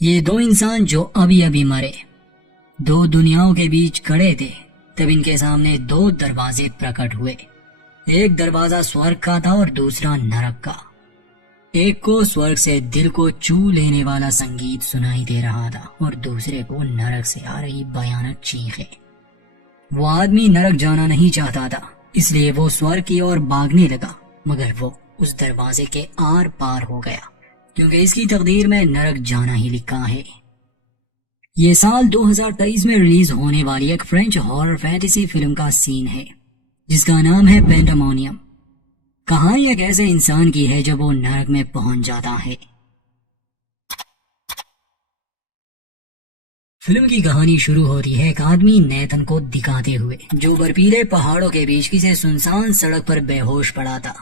ये दो इंसान जो अभी अभी मरे, दो दुनियाओं के बीच खड़े थे। तब इनके सामने दो दरवाजे प्रकट हुए। एक दरवाजा स्वर्ग का था और दूसरा नरक का। एक को स्वर्ग से दिल को छू लेने वाला संगीत सुनाई दे रहा था और दूसरे को नरक से आ रही भयानक चीखें। वो आदमी नरक जाना नहीं चाहता था, इसलिए वो स्वर्ग की ओर भागने लगा, मगर वो उस दरवाजे के आर पार हो गया, क्योंकि इसकी तकदीर में नरक जाना ही लिखा है। ये साल 2023 में रिलीज होने वाली एक फ्रेंच हॉरर फैंटेसी फिल्म का सीन है, जिसका नाम है पेंडेमोनियम। कहानी एक ऐसे इंसान की है जब वो नरक में पहुंच जाता है। फिल्म की कहानी शुरू होती है एक आदमी नेतन को दिखाते हुए, जो बर्फीले पहाड़ों के बीच किसी सुनसान सड़क पर बेहोश पड़ा था।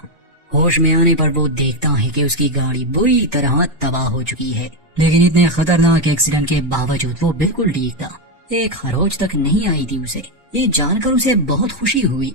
होश में आने पर वो देखता है कि उसकी गाड़ी बुरी तरह तबाह हो चुकी है, लेकिन इतने खतरनाक एक्सीडेंट के बावजूद वो बिल्कुल ठीक था। एक खरोच तक नहीं आई थी उसे। ये जानकर उसे बहुत खुशी हुई,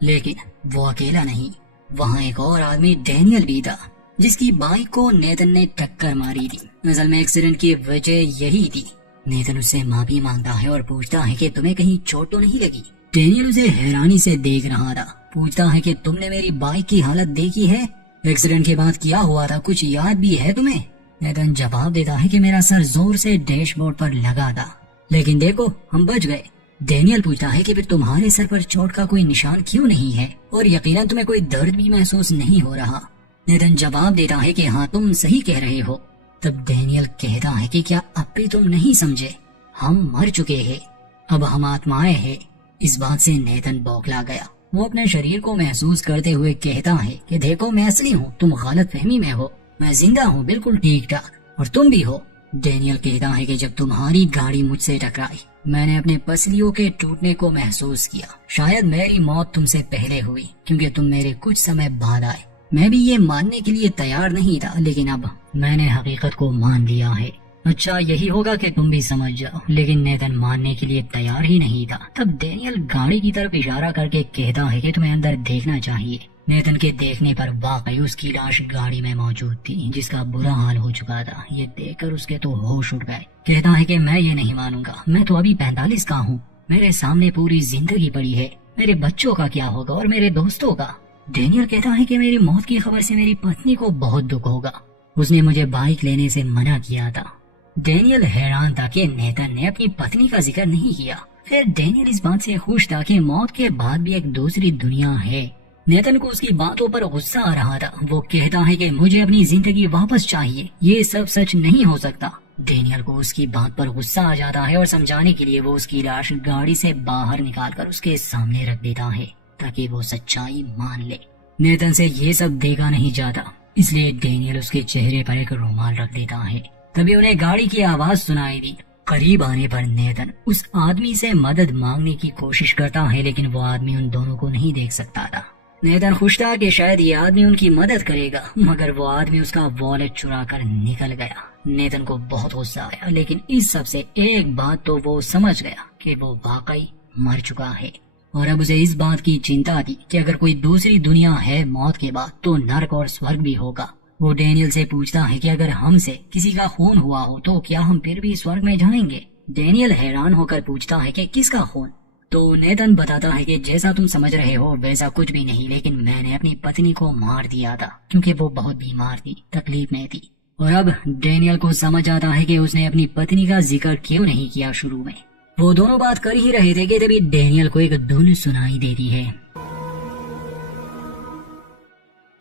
लेकिन वो अकेला नहीं, वहाँ एक और आदमी डैनियल भी था, जिसकी बाइक को नेतन ने टक्कर मारी थी। असल में एक्सीडेंट की वजह यही थी। नेतन उससे माफी मांगता है और पूछता है कि तुम्हें कहीं चोट तो नहीं लगी। डैनियल उसे हैरानी से देख रहा था, पूछता है कि तुमने मेरी बाइक की हालत देखी है? एक्सीडेंट के बाद क्या हुआ था, कुछ याद भी है तुम्हें? नेतन जवाब देता है कि मेरा सर जोर से डैशबोर्ड पर लगा था, लेकिन देखो हम बच गए। डैनियल पूछता है कि फिर तुम्हारे सर पर चोट का कोई निशान क्यों नहीं है, और यकीनन तुम्हें कोई दर्द भी महसूस नहीं हो रहा? नेतन जवाब देता है कि हाँ, तुम सही कह रहे हो। तब डैनियल कहता है कि क्या अब भी तुम नहीं समझे? हम मर चुके हैं, अब हम आत्माएं हैं। इस बात से नेतन बौखला गया। वो अपने शरीर को महसूस करते हुए कहता है कि देखो मैं असली हूँ, तुम गलत फहमी में हो। मैं जिंदा हूँ, बिल्कुल ठीक ठाक, और तुम भी हो। डैनियल कहता है कि जब तुम्हारी गाड़ी मुझसे टकराई, मैंने अपने पसलियों के टूटने को महसूस किया। शायद मेरी मौत तुमसे पहले हुई, क्योंकि तुम मेरे कुछ समय बाद आए। मैं भी ये मानने के लिए तैयार नहीं था, लेकिन अब मैंने हकीकत को मान लिया है। अच्छा, यही होगा कि तुम भी समझ जाओ। लेकिन नेतन मानने के लिए तैयार ही नहीं था। तब डैनियल गाड़ी की तरफ इशारा करके कहता है कि तुम्हें अंदर देखना चाहिए। नेतन के देखने पर वाकई उसकी लाश गाड़ी में मौजूद थी, जिसका बुरा हाल हो चुका था। ये देखकर उसके तो होश उड़ गए। कहता है कि मैं ये नहीं मानूंगा, मैं तो अभी 45 का हूँ, मेरे सामने पूरी जिंदगी पड़ी है। मेरे बच्चों का क्या होगा और मेरे दोस्तों का? डैनियल कहता है कि मेरी मौत की खबर से मेरी पत्नी को बहुत दुख होगा, उसने मुझे बाइक लेने से मना किया था। डैनियल हैरान था कि नेतन ने अपनी पत्नी का जिक्र नहीं किया। फिर डैनियल इस बात से खुश था कि मौत के बाद भी एक दूसरी दुनिया है। नेतन को उसकी बातों पर गुस्सा आ रहा था। वो कहता है कि मुझे अपनी जिंदगी वापस चाहिए, ये सब सच नहीं हो सकता। डैनियल को उसकी बात पर गुस्सा आ जाता है और समझाने के लिए वो उसकी लाश गाड़ी से बाहर निकालकर उसके सामने रख देता है, ताकि वो सच्चाई मान ले। नेतन से ये सब देखा नहीं जाता, इसलिए डैनियल उसके चेहरे पर एक रुमाल रख देता है। तभी उन्हें गाड़ी की आवाज सुनाई दी। करीब आने पर नेतन उस आदमी से मदद मांगने की कोशिश करता है, लेकिन वो आदमी उन दोनों को नहीं देख सकता था। नेतन खुश था कि शायद ये आदमी उनकी मदद करेगा, मगर वो आदमी उसका वॉलेट चुरा कर निकल गया। नेतन को बहुत गुस्सा आया, लेकिन इस सब से एक बात तो वो समझ गया कि वो वाकई मर चुका है, और अब उसे इस बात की चिंता थी कि अगर कोई दूसरी दुनिया है मौत के बाद, तो नरक और स्वर्ग भी होगा। वो डैनियल से पूछता है कि अगर हमसे किसी का खून हुआ हो तो क्या हम फिर भी स्वर्ग में जाएंगे? डैनियल हैरान होकर पूछता है कि किसका खून? तो नेतन बताता है कि जैसा तुम समझ रहे हो वैसा कुछ भी नहीं, लेकिन मैंने अपनी पत्नी को मार दिया था, क्योंकि वो बहुत बीमार थी, तकलीफ में थी। और अब डैनियल को समझ आता है कि उसने अपनी पत्नी का जिक्र क्यों नहीं किया शुरू में। वो दोनों बात कर ही रहे थे कि तभी डैनियल को एक धुन सुनाई देती है,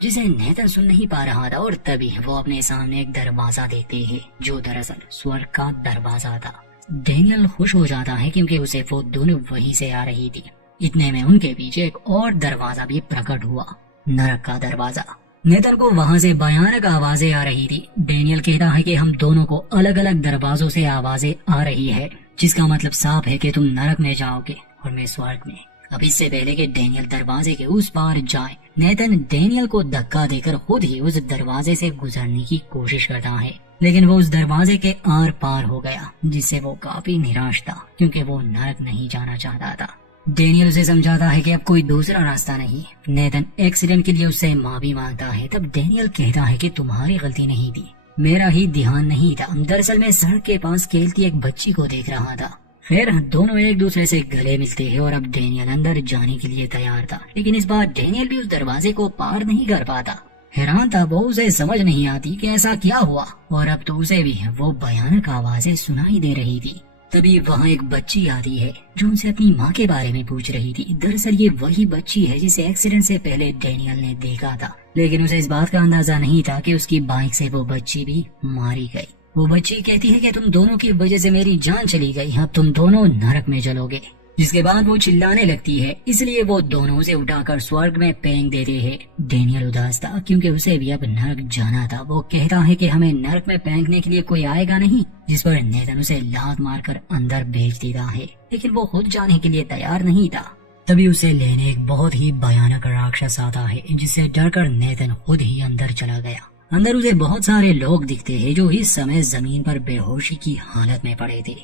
जिसे नेतन सुन नहीं पा रहा था। और तभी वो अपने सामने एक दरवाजा देखते हैं, जो दरअसल स्वर्ग का दरवाजा था। डैनियल खुश हो जाता है, क्योंकि उसे वो धुन वहीं से आ रही थी। इतने में उनके पीछे एक और दरवाजा भी प्रकट हुआ, नरक का दरवाजा। नेतन को वहाँ से भयानक आवाजें आ रही थी। डैनियल कहता है कि हम दोनों को अलग अलग दरवाजों से आवाजें आ रही है, जिसका मतलब साफ है कि तुम नरक में जाओगे और मैं स्वर्ग में। अब इससे पहले कि डैनियल दरवाजे के उस पार जाए, नेतन डैनियल को धक्का देकर खुद ही उस दरवाजे से गुजरने की कोशिश करता है, लेकिन वो उस दरवाजे के आर पार हो गया, जिससे वो काफी निराश था, क्योंकि वो नरक नहीं जाना चाहता था। डैनियल उसे समझाता है कि अब कोई दूसरा रास्ता नहीं। नेतन एक्सीडेंट के लिए उससे माफी मांगता है। तब डैनियल कहता है कि तुम्हारी गलती नहीं थी, मेरा ही ध्यान नहीं था। दरअसल मैं सड़क के पास खेलती एक बच्ची को देख रहा था। फिर दोनों एक दूसरे से गले मिलते हैं और अब डेनियल अंदर जाने के लिए तैयार था, लेकिन इस बार डेनियल भी उस दरवाजे को पार नहीं कर पाता। हैरान था वो, उसे समझ नहीं आती कि ऐसा क्या हुआ, और अब तो उसे भी वो भयानक आवाजें सुनाई दे रही थी। तभी वहाँ एक बच्ची आती है जो उनसे अपनी माँ के बारे में पूछ रही थी। दरअसल ये वही बच्ची है जिसे एक्सीडेंट से पहले डेनियल ने देखा था, लेकिन उसे इस बात का अंदाजा नहीं था कि उसकी बाइक से वो बच्ची भी मारी गई। वो बच्ची कहती है कि तुम दोनों की वजह से मेरी जान चली गई, अब तुम दोनों नरक में चलोगे। जिसके बाद वो चिल्लाने लगती है, इसलिए वो दोनों उसे उठाकर स्वर्ग में फेंक देते हैं। डेनियल उदास था क्योंकि उसे भी अब नरक जाना था। वो कहता है कि हमें नरक में फेंकने के लिए कोई आएगा नहीं, जिस पर नेथन उसे लात मारकर अंदर भेज देता है, लेकिन वो खुद जाने के लिए तैयार नहीं था। तभी उसे लेने एक बहुत ही भयानक राक्षस आता है, जिससे डरकर नेथन खुद ही अंदर चला गया। अंदर उसे बहुत सारे लोग दिखते हैं जो इस समय जमीन पर बेहोशी की हालत में पड़े थे।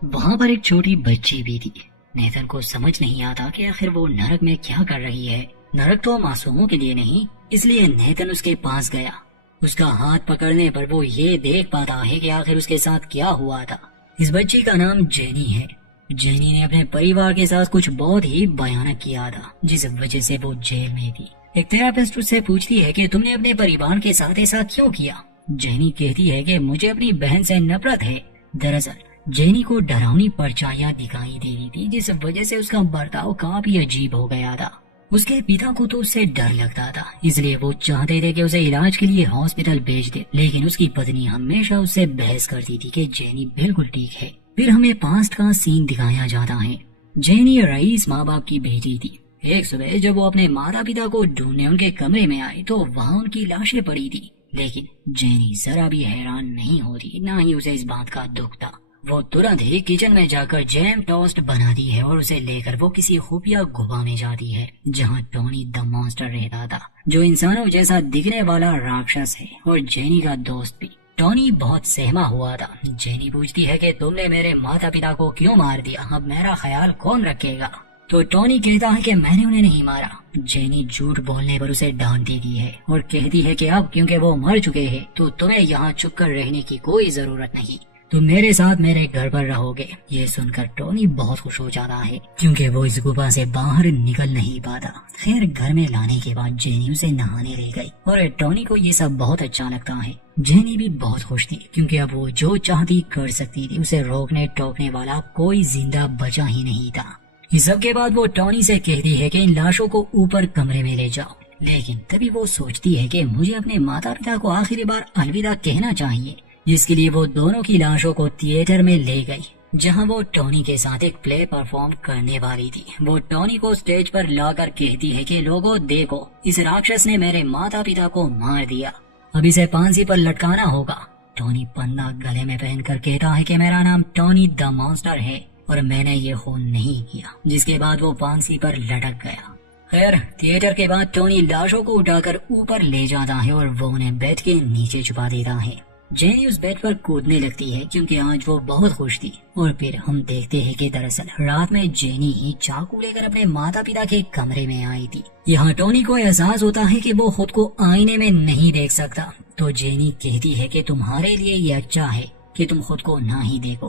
वहाँ पर एक छोटी बच्ची भी थी। नेथन को समझ नहीं आता कि आखिर वो नरक में क्या कर रही है। नरक तो मासूमों के लिए नहीं, इसलिए नेथन उसके पास गया। उसका हाथ पकड़ने पर वो ये देख पाता है कि आखिर उसके साथ क्या हुआ था। इस बच्ची का नाम जेनी है। जेनी ने अपने परिवार के साथ कुछ बहुत ही भयानक किया था, जिस वजह से वो जेल में थी। एक थेरापिस्ट उससे पूछती है कि तुमने अपने परिवार के साथ ऐसा क्यों किया। जेनी कहती है कि मुझे अपनी बहन से नफरत है। दरअसल जेनी को डरावनी परछाइयां दिखाई दे रही थी, जिस वजह से उसका बर्ताव काफी अजीब हो गया था। उसके पिता को तो उससे डर लगता था, इसलिए वो चाहते थे कि उसे इलाज के लिए हॉस्पिटल भेज दे, लेकिन उसकी पत्नी हमेशा उससे बहस करती थी कि जेनी बिल्कुल ठीक है। फिर हमें पास्ट का सीन दिखाया जाता है। जेनी रईस माँ बाप की बेटी थी। एक सुबह जब वो अपने माता पिता को ढूंढने उनके कमरे में आई तो वहाँ उनकी लाशें पड़ी थी, लेकिन जेनी जरा भी हैरान नहीं होती, ना ही उसे इस बात का दुख था। वो तुरंत ही किचन में जाकर जैम टोस्ट बनाती है और उसे लेकर वो किसी खुफिया गुफा में जाती है, जहाँ टोनी द मॉन्स्टर रहता था, जो इंसानों जैसा दिखने वाला राक्षस है और जेनी का दोस्त भी। टोनी बहुत सहमा हुआ था। जेनी पूछती है कि तुमने मेरे माता पिता को क्यों मार दिया, अब मेरा ख्याल कौन रखेगा। तो टोनी कहता है कि मैंने उन्हें नहीं मारा। जेनी झूठ बोलने पर उसे डांट देती है और कहती है कि अब क्योंकि वो मर चुके हैं तो तुम्हें यहाँ चुप कर रहने की कोई जरूरत नहीं, तुम मेरे साथ मेरे घर पर रहोगे। ये सुनकर टोनी बहुत खुश हो जाता है क्योंकि वो इस गुफा से बाहर निकल नहीं पाता। खैर घर में लाने के बाद जेनी उसे नहाने ले गई और टोनी को ये सब बहुत अच्छा लगता है। जेनी भी बहुत खुश थी क्योंकि अब वो जो चाहती कर सकती थी, उसे रोकने टोकने वाला कोई जिंदा बचा ही नहीं था। इस सब के बाद वो टोनी से कहती है कि इन लाशों को ऊपर कमरे में ले जाओ, लेकिन तभी वो सोचती है कि मुझे अपने माता पिता को आखिरी बार अलविदा कहना चाहिए, जिसके लिए वो दोनों की लाशों को थिएटर में ले गई, जहां वो टोनी के साथ एक प्ले परफॉर्म करने वाली थी। वो टोनी को स्टेज पर लाकर कहती है कि लोगों देखो, इस राक्षस ने मेरे माता पिता को मार दिया, अब इसे फांसी पर लटकाना होगा। टोनी पन्ना गले में पहनकर कहता है कि मेरा नाम टोनी द मॉन्स्टर है और मैंने ये खून नहीं किया, जिसके बाद वो फांसी पर लटक गया। खैर थिएटर के बाद टोनी लाशों को उठाकर ऊपर ले जाता है और वो उन्हें बेड के नीचे छुपा देता है। जेनी उस बेड पर कूदने लगती है क्योंकि आज वो बहुत खुश थी। और फिर हम देखते हैं कि दरअसल रात में जेनी ही चाकू लेकर अपने माता पिता के कमरे में आई थी। यहाँ टोनी को एहसास होता है कि वो खुद को आईने में नहीं देख सकता, तो जेनी कहती है कि तुम्हारे लिए ये अच्छा है कि तुम खुद को ना ही देखो।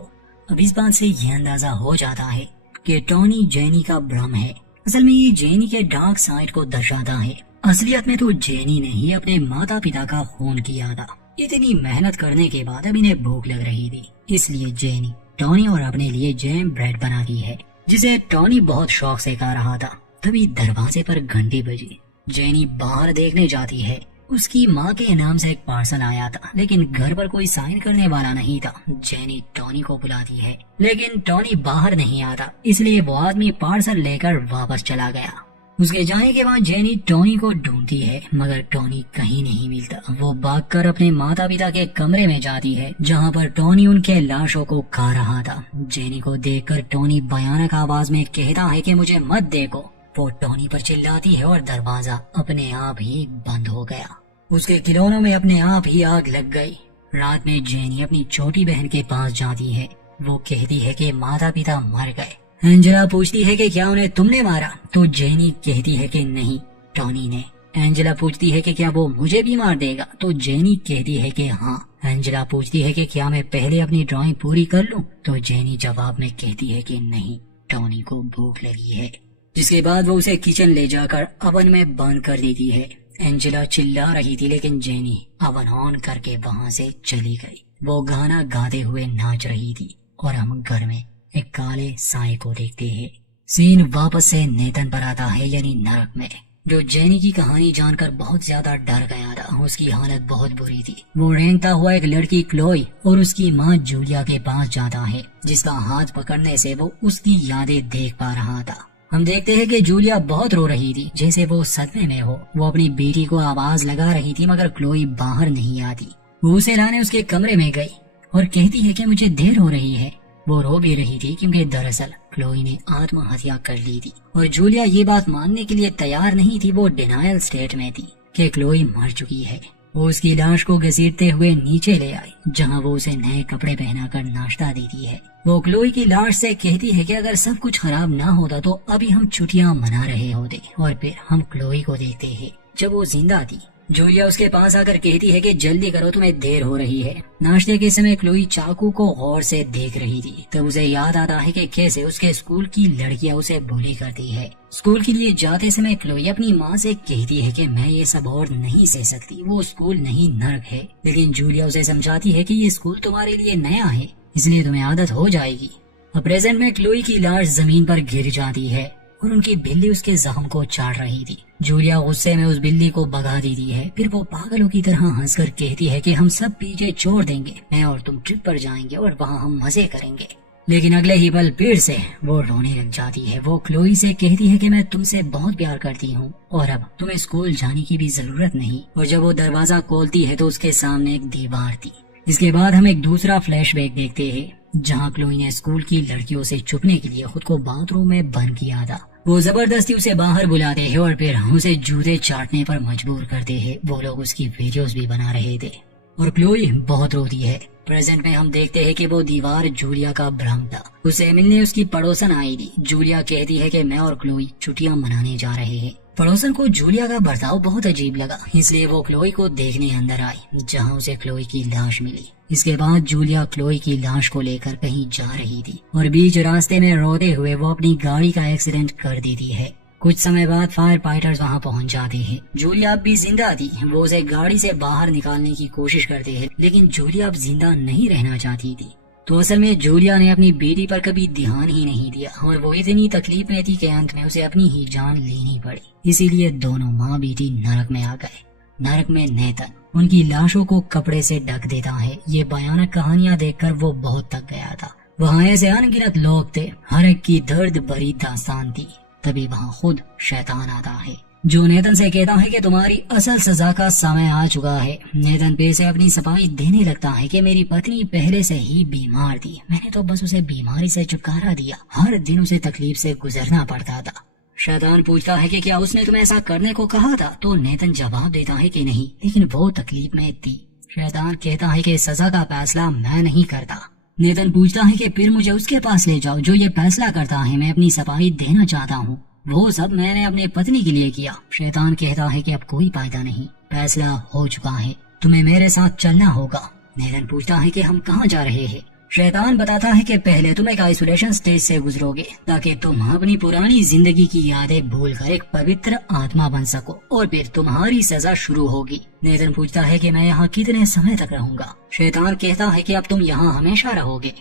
अब इस बात से ये अंदाजा हो जाता है कि टोनी जेनी का भ्रम है। असल में ये जेनी के डार्क साइड को दर्शाता है। असलियत में तो जेनी ने ही अपने माता पिता का खून किया था। इतनी मेहनत करने के बाद अब इन्हें भूख लग रही थी, इसलिए जेनी टोनी और अपने लिए जैम ब्रेड बनाती है, जिसे टोनी बहुत शौक से खा रहा था। तभी दरवाजे पर घंटी बजी। जेनी बाहर देखने जाती है। उसकी माँ के नाम से एक पार्सल आया था, लेकिन घर पर कोई साइन करने वाला नहीं था। जेनी टोनी को बुलाती है, लेकिन टोनी बाहर नहीं आता, इसलिए वो आदमी पार्सल लेकर वापस चला गया। उसके जाने के बाद जेनी टोनी को ढूंढती है, मगर टोनी कहीं नहीं मिलता। वो भागकर अपने माता पिता के कमरे में जाती है, जहाँ पर टोनी उनके लाशों को खा रहा था। जेनी को देखकर टोनी भयानक आवाज में कहता है कि मुझे मत देखो। वो टोनी पर चिल्लाती है और दरवाजा अपने आप ही बंद हो गया। उसके खिलौनों में अपने आप ही आग लग गई। रात में जेनी अपनी छोटी बहन के पास जाती है। वो कहती है कि माता पिता मर गए। एंजेला पूछती है कि क्या उन्हें तुमने मारा, तो जेनी कहती है कि नहीं, टोनी ने। एंजेला पूछती है कि क्या वो मुझे भी मार देगा, तो जेनी कहती है कि हाँ। एंजेला पूछती है कि क्या मैं पहले अपनी ड्राइंग पूरी कर लूं, तो जेनी जवाब में कहती है कि नहीं, टॉनी को भूख लगी है। जिसके बाद वो उसे किचन ले जाकर अवन में बंद कर देती है। एंजेला चिल्ला रही थी लेकिन जेनी अवन ऑन करके वहाँ से चली गई। वो गाना गाते हुए नाच रही थी और हम घर में एक काले साए को देखते हैं। सीन वापस से नेतन पर आता है, यानी नरक में, जो जेनी की कहानी जानकर बहुत ज्यादा डर गया था। उसकी हालत बहुत बुरी थी। वो रेंगता हुआ एक लड़की क्लोई और उसकी माँ जूलिया के पास जाता है, जिसका हाथ पकड़ने से वो उसकी यादें देख पा रहा था। हम देखते हैं कि जूलिया बहुत रो रही थी, जैसे वो सदमे में हो। वो अपनी बेटी को आवाज लगा रही थी मगर क्लोई बाहर नहीं आती। वो उसे लाने उसके कमरे में गई और कहती है कि मुझे देर हो रही है। वो रो भी रही थी क्योंकि दरअसल क्लोई ने आत्महत्या कर ली थी और जूलिया ये बात मानने के लिए तैयार नहीं थी। वो डिनायल स्टेट में थी कि क्लोई मर चुकी है। वो उसकी लाश को घसीटते हुए नीचे ले आई, जहां वो उसे नए कपड़े पहनाकर नाश्ता देती है। वो क्लोई की लाश से कहती है कि अगर सब कुछ खराब ना होता तो अभी हम छुट्टियां मना रहे होते। और फिर हम क्लोई को देखते हैं जब वो जिंदा थी। जूलिया उसके पास आकर कहती है कि जल्दी करो, तुम्हें देर हो रही है। नाश्ते के समय क्लोई चाकू को गौर से देख रही थी। तब उसे याद आता है कि कैसे उसके स्कूल की लड़कियां उसे बुली करती है। स्कूल के लिए जाते समय क्लोई अपनी माँ से कहती है कि मैं ये सब और नहीं सह सकती, वो स्कूल नहीं नर्क है। लेकिन जूलिया उसे समझाती है कि ये स्कूल तुम्हारे लिए नया है, इसलिए तुम्हें आदत हो जाएगी। और प्रेजेंट में क्लोई की लाश जमीन पर गिर जाती है और उनकी बिल्ली उसके जख्म को चाट रही थी। जूलिया गुस्से में उस बिल्ली को भगा देती है। फिर वो पागलों की तरह हंसकर कहती है कि हम सब पीछे छोड़ देंगे, मैं और तुम ट्रिप पर जाएंगे और वहाँ हम मजे करेंगे। लेकिन अगले ही पल फिर से वो रोने लग जाती है। वो क्लोई से कहती है कि मैं तुमसे बहुत प्यार करती हूँ और अब तुम्हें स्कूल जाने की भी जरूरत नहीं। और जब वो दरवाजा खोलती है तो उसके सामने एक दीवार थी। इसके बाद हम एक दूसरा फ्लैशबैक देखते हैं, जहाँ क्लोई ने स्कूल की लड़कियों से छुपने के लिए खुद को बाथरूम में बंद किया था। वो जबरदस्ती उसे बाहर बुलाते हैं और फिर उसे जूते चाटने पर मजबूर करते हैं। वो लोग उसकी वीडियोस भी बना रहे थे और क्लोई बहुत रोती है। प्रेजेंट में हम देखते हैं कि वो दीवार जूलिया का भ्रम था। उसे मिलने उसकी पड़ोसन आई थी। जूलिया कहती है कि मैं और क्लोई छुट्टियां मनाने जा रहे हैं। पड़ोसन को जूलिया का बर्ताव बहुत अजीब लगा, इसलिए वो क्लोई को देखने अंदर आई, जहां उसे क्लोई की लाश मिली। इसके बाद जूलिया क्लोई की लाश को लेकर कहीं जा रही थी और बीच रास्ते में रोते हुए वो अपनी गाड़ी का एक्सीडेंट कर देती है। कुछ समय बाद फायर फाइटर्स वहाँ पहुँच जाते हैं। जूलिया अब भी जिंदा थी। वो उसे गाड़ी से बाहर निकालने की कोशिश करते हैं, लेकिन जूलिया अब जिंदा नहीं रहना चाहती थी। तो असल में जूलिया ने अपनी बेटी पर कभी ध्यान ही नहीं दिया और वो इतनी तकलीफ में थी कि अंत में उसे अपनी ही जान लेनी पड़ी। इसीलिए दोनों माँ बेटी नरक में आ गए। नरक में नेतन उनकी लाशों को कपड़े से ढक देता है। ये भयानक कहानियां देखकर वो बहुत थक गया था। वहाँ ऐसे अनगिनत लोग थे, हर एक की दर्द भरी दास्तान थी। तभी वहाँ खुद शैतान आता है, जो नेतन से कहता है कि तुम्हारी असल सजा का समय आ चुका है। नेतन फिर से अपनी सफाई देने लगता है कि मेरी पत्नी पहले से ही बीमार थी, मैंने तो बस उसे बीमारी से छुटकारा दिया, हर दिन उसे तकलीफ से गुजरना पड़ता था। शैतान पूछता है कि क्या उसने तुम्हें ऐसा करने को कहा था, तो नेतन जवाब देता है कि नहीं, लेकिन वो तकलीफ में थी। शैतान कहता है कि सजा का फैसला मैं नहीं करता। नेतन पूछता है कि फिर मुझे उसके पास ले जाओ जो ये फैसला करता है। मैं अपनी सफाई देना चाहता हूँ, वो सब मैंने अपने पत्नी के लिए किया। शैतान कहता है कि अब कोई फायदा नहीं, फैसला हो चुका है, तुम्हें मेरे साथ चलना होगा। नेतन पूछता है कि हम कहाँ जा रहे हैं। शैतान बताता है कि पहले तुम एक आइसोलेशन स्टेज से गुजरोगे ताकि तुम अपनी पुरानी जिंदगी की यादें भूलकर एक पवित्र आत्मा बन सको और फिर तुम्हारी सजा शुरू होगी। नेतन पूछता है कि मैं यहाँ कितने समय तक रहूंगा। शैतान कहता है कि अब तुम यहाँ हमेशा रहोगे।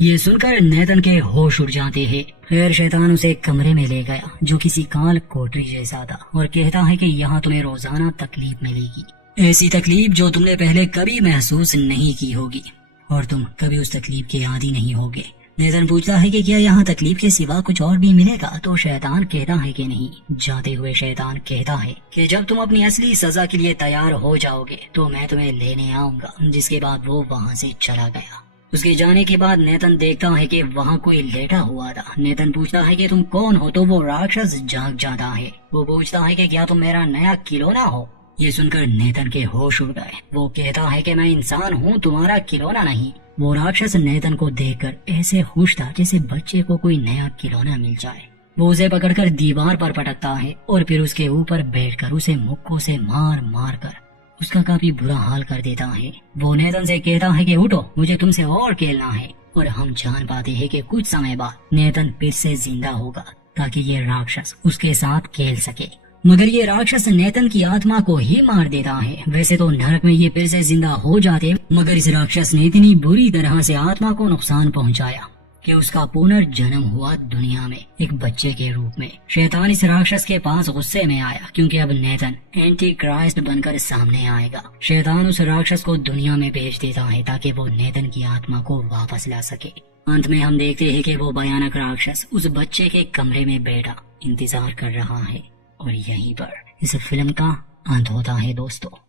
ये सुनकर नेतन के होश उड़ जाते हैं। फिर शैतान उसे एक कमरे में ले गया जो किसी काल कोठरी जैसा था और कहता है कि यहाँ तुम्हें रोजाना तकलीफ मिलेगी, ऐसी तकलीफ जो तुमने पहले कभी महसूस नहीं की होगी और तुम कभी उस तकलीफ के आदी नहीं होगे। नेतन पूछता है कि क्या यहाँ तकलीफ के सिवा कुछ और भी मिलेगा, तो शैतान कहता है कि नहीं। जाते हुए शैतान कहता है कि जब तुम अपनी असली सजा के लिए तैयार हो जाओगे तो मैं तुम्हें लेने आऊंगा। जिसके बाद वो वहाँ से चला गया। उसके जाने के बाद नेतन देखता है कि वहाँ कोई लेटा हुआ था। नेतन पूछता है कि तुम कौन हो, तो वो राक्षस जाग जाता है। वो पूछता है कि क्या तुम मेरा नया खिलौना हो। ये सुनकर नेतन के होश उड़ गए। वो कहता है कि मैं इंसान हूँ, तुम्हारा खिलौना नहीं। वो राक्षस नेतन को देखकर ऐसे खुश था जैसे बच्चे को कोई नया खिलौना मिल जाए। वो उसे पकड़कर दीवार पर पटकता है और फिर उसके ऊपर बैठकर उसे मुक्कों से मार मार कर उसका काफी बुरा हाल कर देता है। वो नेथन से कहता है कि उठो, मुझे तुमसे और खेलना है। और हम जान पाते हैं कि कुछ समय बाद नेथन फिर से जिंदा होगा ताकि ये राक्षस उसके साथ खेल सके। मगर ये राक्षस नेथन की आत्मा को ही मार देता है। वैसे तो नरक में ये फिर से जिंदा हो जाते, मगर इस राक्षस ने इतनी बुरी तरह से आत्मा को नुकसान पहुंचाया कि उसका पुनर्जन्म हुआ दुनिया में एक बच्चे के रूप में। शैतान इस राक्षस के पास गुस्से में आया क्योंकि अब नेथन एंटी क्राइस्ट बनकर सामने आएगा। शैतान उस राक्षस को दुनिया में भेज देता है ताकि वो नेथन की आत्मा को वापस ला सके। अंत में हम देखते हैं कि वो भयानक राक्षस उस बच्चे के कमरे में बैठा इंतजार कर रहा है और यहीं पर इस फिल्म का अंत होता है दोस्तों।